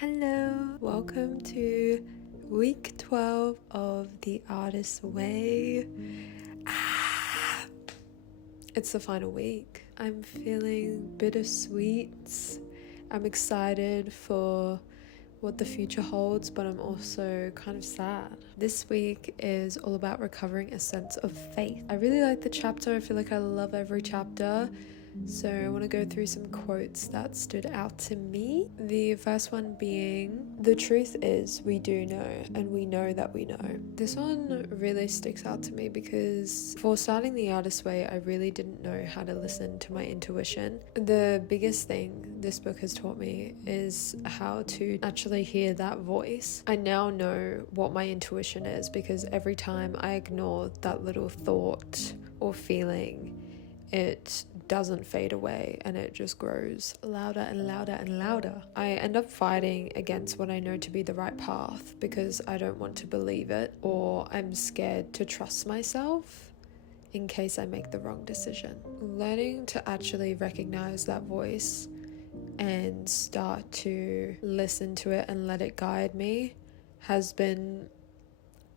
Hello, welcome to week 12 of The Artist's Way. It's the final week. I'm feeling bittersweet. I'm excited for what the future holds, but I'm also kind of sad. This week is all about recovering a sense of faith. I really like the chapter. I feel like I love every chapter. So I want to go through some quotes that stood out to me. The first one being, "The truth is we do know, and we know that we know." This one really sticks out to me because for starting the artist's way, I really didn't know how to listen to my intuition. The biggest thing this book has taught me is how to actually hear that voice. I now know what my intuition is because every time I ignore that little thought or feeling, it doesn't fade away and it just grows louder and louder and louder. I end up fighting against what I know to be the right path because I don't want to believe it, or I'm scared to trust myself in case I make the wrong decision. Learning to actually recognize that voice and start to listen to it and let it guide me has been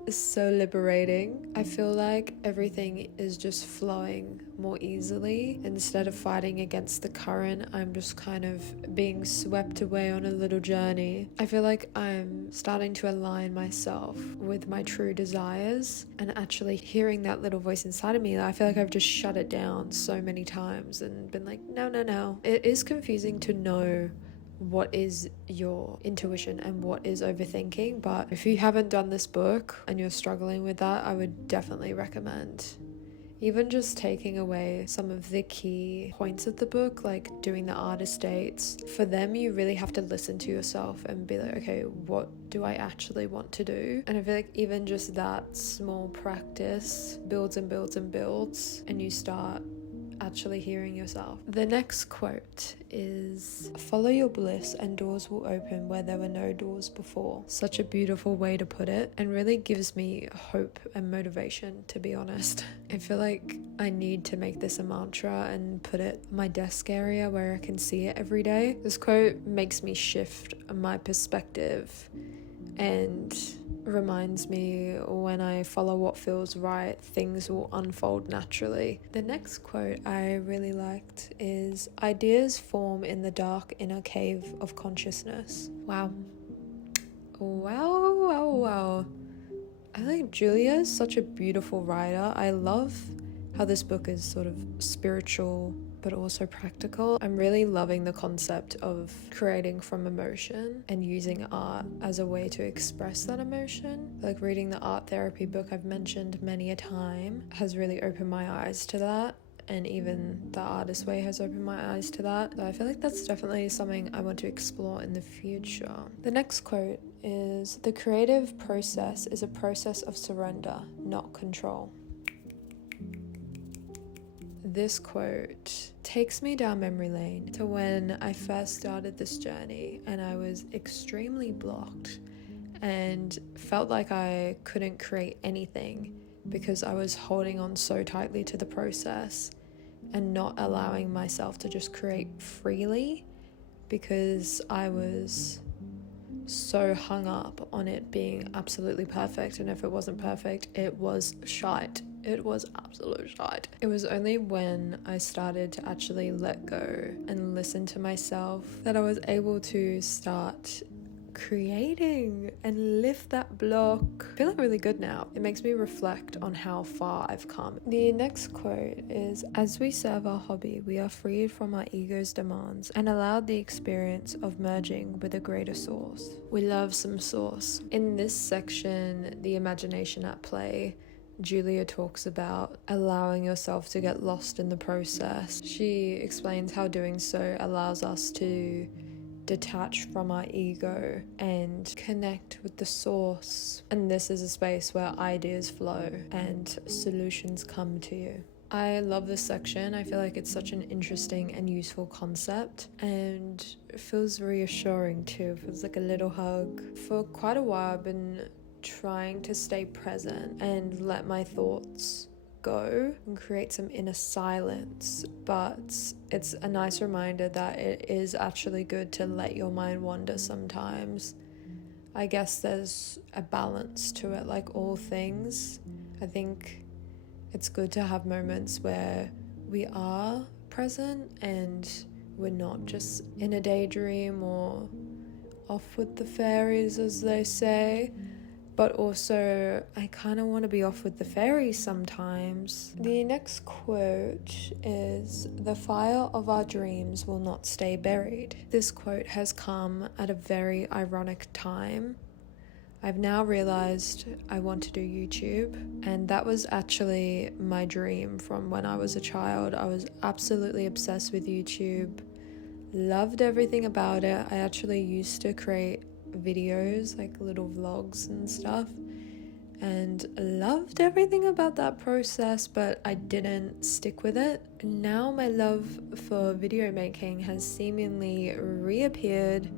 so liberating. I feel like everything is just flowing more easily. Instead of fighting against the current, I'm just kind of being swept away on a little journey. I feel like I'm starting to align myself with my true desires and actually hearing that little voice inside of me. I feel like I've just shut it down so many times and been like, no. It is confusing to know what is your intuition and what is overthinking, but if you haven't done this book and you're struggling with that, I would definitely recommend even just taking away some of the key points of the book, like doing the artist dates. For them, you really have to listen to yourself and be like, okay, what do I actually want to do? And I feel like even just that small practice builds and builds and builds, and you start actually hearing yourself. The next quote is, "Follow your bliss and doors will open where there were no doors before." Such a beautiful way to put it, and really gives me hope and motivation, to be honest. I feel like I need to make this a mantra and put it in my desk area where I can see it every day. This quote makes me shift my perspective and reminds me when I follow what feels right, things will unfold naturally. The next quote I really liked is, "Ideas form in the dark inner cave of consciousness." Wow. I think Julia is such a beautiful writer. I love how this book is sort of spiritual but also practical. I'm really loving the concept of creating from emotion and using art as a way to express that emotion. Like reading the art therapy book I've mentioned many a time has really opened my eyes to that, and even the artist way has opened my eyes to that. So I feel like that's definitely something I want to explore in the future. The next quote is, "The creative process is a process of surrender, not control." This quote takes me down memory lane to when I first started this journey and I was extremely blocked and felt like I couldn't create anything because I was holding on so tightly to the process and not allowing myself to just create freely because I was so hung up on it being absolutely perfect, and if it wasn't perfect, it was shite. It was absolute shite. It was only when I started to actually let go and listen to myself that I was able to start creating and lift that block. Feeling really good now. It makes me reflect on how far I've come. The next quote is, "As we serve our hobby, we are freed from our ego's demands and allowed the experience of merging with a greater source." We love some source. In this section, the imagination at play, Julia talks about allowing yourself to get lost in the process. She explains how doing so allows us to detach from our ego and connect with the source. And this is a space where ideas flow and solutions come to you. I love this section. I feel like it's such an interesting and useful concept, and it feels reassuring too. It feels like a little hug. For quite a while I've been trying to stay present and let my thoughts go and create some inner silence, but it's a nice reminder that it is actually good to let your mind wander sometimes. I guess there's a balance to it, like all things. I think it's good to have moments where we are present and we're not just in a daydream or off with the fairies, as they say. But also, I kind of want to be off with the fairies sometimes. The next quote is, "The fire of our dreams will not stay buried." This quote has come at a very ironic time. I've now realized I want to do YouTube, and that was actually my dream from when I was a child. I was absolutely obsessed with YouTube, loved everything about it. I actually used to create videos, like little vlogs and stuff, and loved everything about that process, but I didn't stick with it. Now my love for video making has seemingly reappeared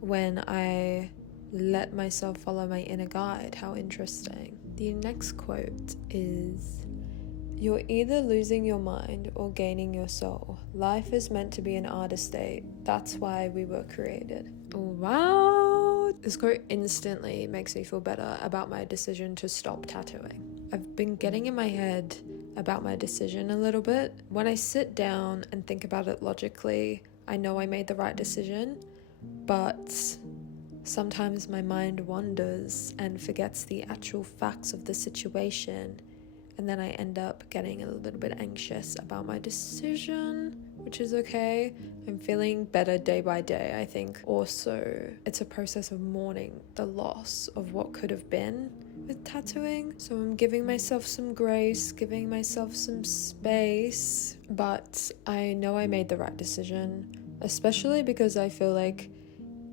when I let myself follow my inner guide. How interesting. The next quote is, "You're either losing your mind or gaining your soul. Life is meant to be an artist state. That's why we were created." Wow! This quote instantly makes me feel better about my decision to stop tattooing. I've been getting in my head about my decision a little bit. When I sit down and think about it logically, I know I made the right decision, but sometimes my mind wanders and forgets the actual facts of the situation, and then I end up getting a little bit anxious about my decision, which is okay. I'm feeling better day by day, I think. Also, it's a process of mourning the loss of what could have been with tattooing. So I'm giving myself some grace, giving myself some space, but I know I made the right decision, especially because I feel like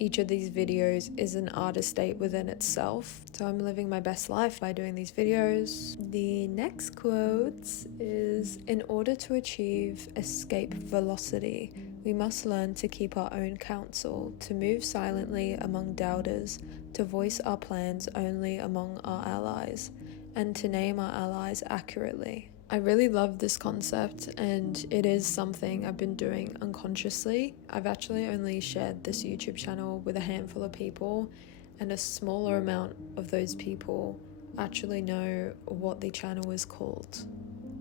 each of these videos is an artist state within itself. So I'm living my best life by doing these videos. The next quote is, "In order to achieve escape velocity, we must learn to keep our own counsel, to move silently among doubters, to voice our plans only among our allies, and to name our allies accurately." I really love this concept, and it is something I've been doing unconsciously. I've actually only shared this YouTube channel with a handful of people, and a smaller amount of those people actually know what the channel is called.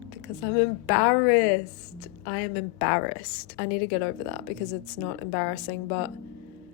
Because I'm embarrassed. I am embarrassed. I need to get over that because it's not embarrassing, but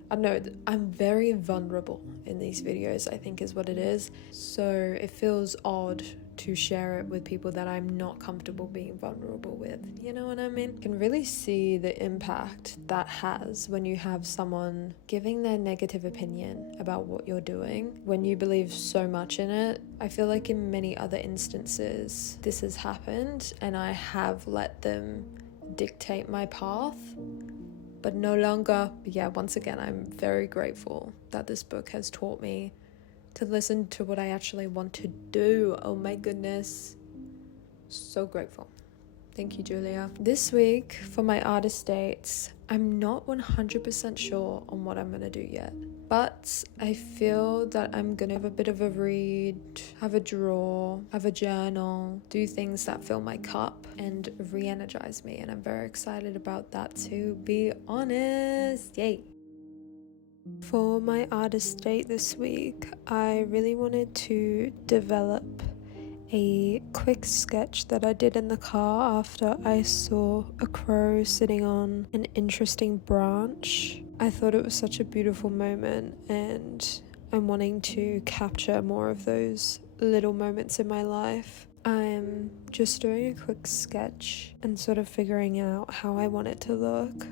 I don't know, I'm very vulnerable in these videos, I think is what it is. So it feels odd to share it with people that I'm not comfortable being vulnerable with. You know what I mean? You can really see the impact that has when you have someone giving their negative opinion about what you're doing, when you believe so much in it. I feel like in many other instances, this has happened and I have let them dictate my path. But no longer. Yeah, once again, I'm very grateful that this book has taught me to listen to what I actually want to do. Oh my goodness. So grateful. Thank you, Julia. This week, for my artist dates, I'm not 100% sure on what I'm going to do yet. But I feel that I'm going to have a bit of a read, have a draw, have a journal, do things that fill my cup and re-energize me. And I'm very excited about that, to be honest. Yay! For my artist date this week, I really wanted to develop a quick sketch that I did in the car after I saw a crow sitting on an interesting branch. I thought it was such a beautiful moment, and I'm wanting to capture more of those little moments in my life. I'm just doing a quick sketch and sort of figuring out how I want it to look.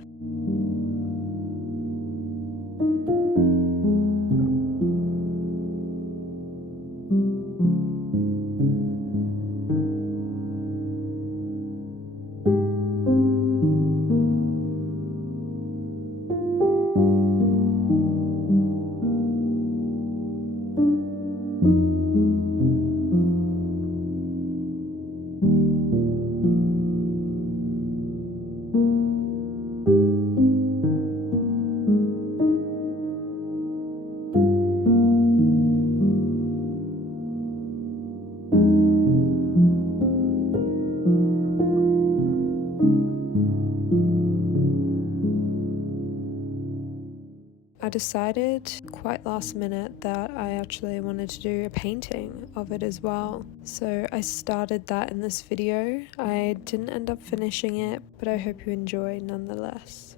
decided quite last minute that I actually wanted to do a painting of it as well. So I started that in this video. I didn't end up finishing it, but I hope you enjoy nonetheless.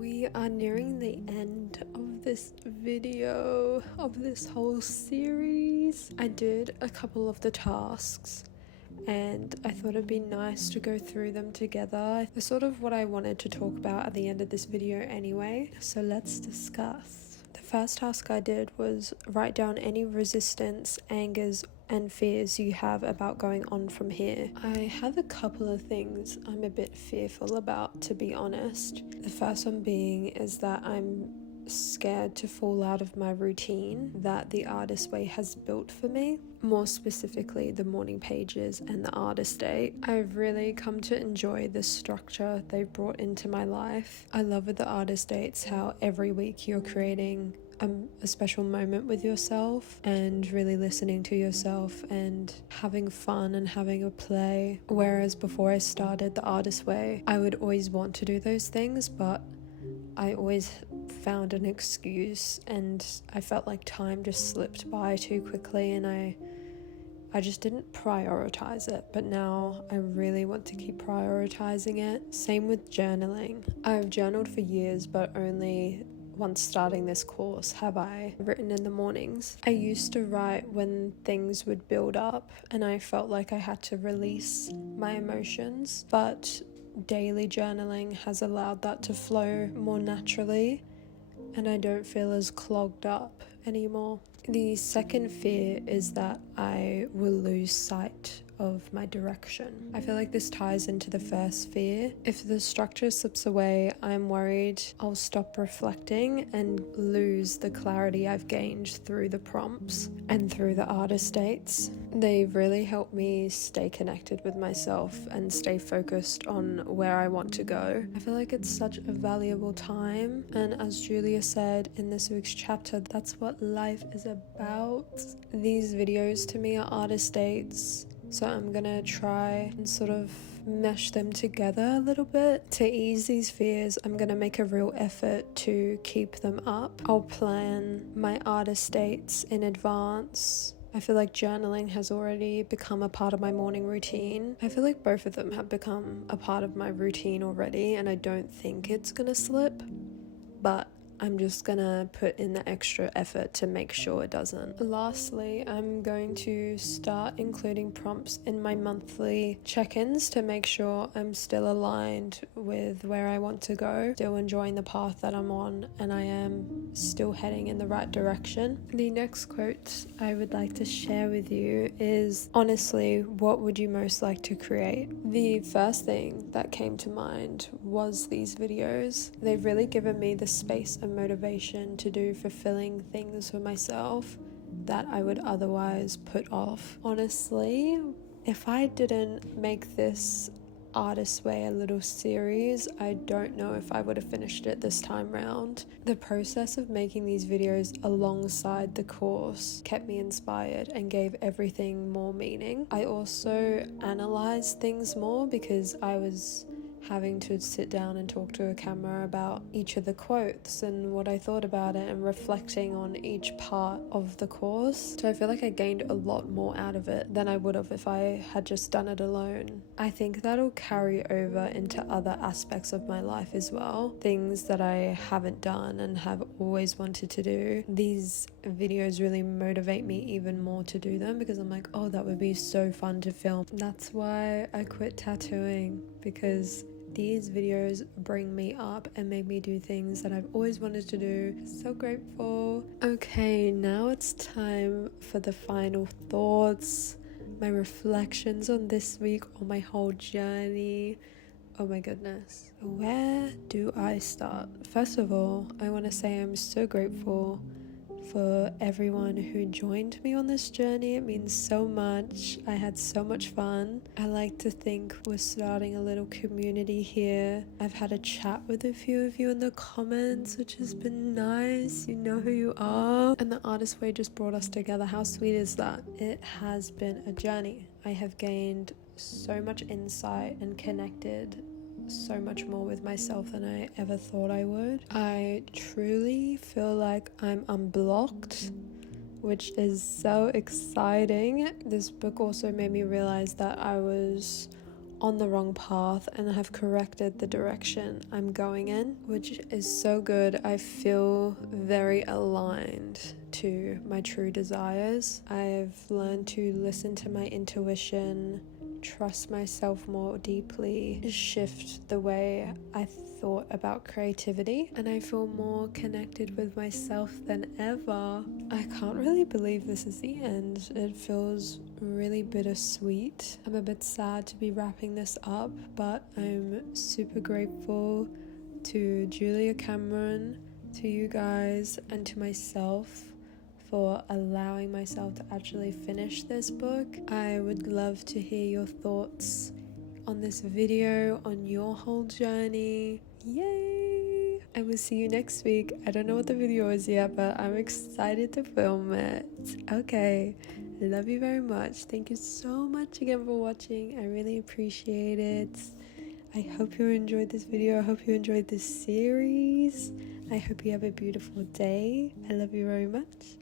We are nearing the end of this video, of this whole series. I did a couple of the tasks and I thought it'd be nice to go through them together. It's sort of what I wanted to talk about at the end of this video anyway, so let's discuss. The first task I did was write down any resistance, angers, and fears you have about going on from here. I have a couple of things I'm a bit fearful about, to be honest. The first one being is that I'm scared to fall out of my routine that the Artist Way has built for me, more specifically the morning pages and the artist day. I've really come to enjoy the structure they've brought into my life. I love with the artist day, it's how every week you're creating a special moment with yourself and really listening to yourself and having fun and having a play. Whereas before I started the Artist Way, I would always want to do those things, but I always found an excuse and I felt like time just slipped by too quickly and I just didn't prioritize it. But now I really want to keep prioritizing it. Same with journaling. I've journaled for years, but only once starting this course have I written in the mornings. I used to write when things would build up and I felt like I had to release my emotions, but daily journaling has allowed that to flow more naturally and I don't feel as clogged up anymore. The second fear is that I will lose sight of my direction. I feel like this ties into the first fear. If the structure slips away, I'm worried I'll stop reflecting and lose the clarity I've gained through the prompts and through the artist dates. They've really helped me stay connected with myself and stay focused on where I want to go. I feel like it's such a valuable time, and as Julia said in this week's chapter, that's what life is about. These videos to me are artist dates, so I'm gonna try and sort of mesh them together a little bit. To ease these fears, I'm gonna make a real effort to keep them up. I'll plan my artist dates in advance. I feel like journaling has already become a part of my morning routine. I feel like both of them have become a part of my routine already, and I don't think it's gonna slip, but I'm just gonna put in the extra effort to make sure it doesn't. Lastly, I'm going to start including prompts in my monthly check-ins to make sure I'm still aligned with where I want to go, still enjoying the path that I'm on, and I am still heading in the right direction. The next quote I would like to share with you is, honestly, what would you most like to create? The first thing that came to mind was these videos. They've really given me the space and motivation to do fulfilling things for myself that I would otherwise put off. Honestly, If I didn't make this Artist Way a little series, I don't know if I would have finished it this time round. The process of making these videos alongside the course kept me inspired and gave everything more meaning. I also analysed things more because I was having to sit down and talk to a camera about each of the quotes and what I thought about it and reflecting on each part of the course. So I feel like I gained a lot more out of it than I would have if I had just done it alone. I think that'll carry over into other aspects of my life as well. Things that I haven't done and have always wanted to do. These videos really motivate me even more to do them because I'm like, oh, that would be so fun to film. That's why I quit tattooing, because these videos bring me up and make me do things that I've always wanted to do. So grateful. Okay, now it's time for the final thoughts, my reflections on this week, on my whole journey. Oh my goodness. Where do I start? First of all, I want to say I'm so grateful for everyone who joined me on this journey. It means so much. I had so much fun. I like to think we're starting a little community here. I've had a chat with a few of you in the comments, which has been nice. You know who you are. And the Artist Way just brought us together. How sweet is that? It has been a journey. I have gained so much insight and connected so much more with myself than I ever thought I would. I truly feel like I'm unblocked, which is so exciting. This book also made me realize that I was on the wrong path and have corrected the direction I'm going in, which is so good. I feel very aligned to my true desires. I've learned to listen to my intuition, trust myself more deeply, shift the way I thought about creativity, and I feel more connected with myself than ever. I can't really believe this is the end. It feels really bittersweet. I'm a bit sad to be wrapping this up, but I'm super grateful to Julia Cameron, to you guys, and to myself for allowing myself to actually finish this book. I would love to hear your thoughts on this video, on your whole journey. Yay! I will see you next week. I don't know what the video is yet, but I'm excited to film it. Okay, love you very much. Thank you so much again for watching. I really appreciate it. I hope you enjoyed this video. I hope you enjoyed this series. I hope you have a beautiful day. I love you very much.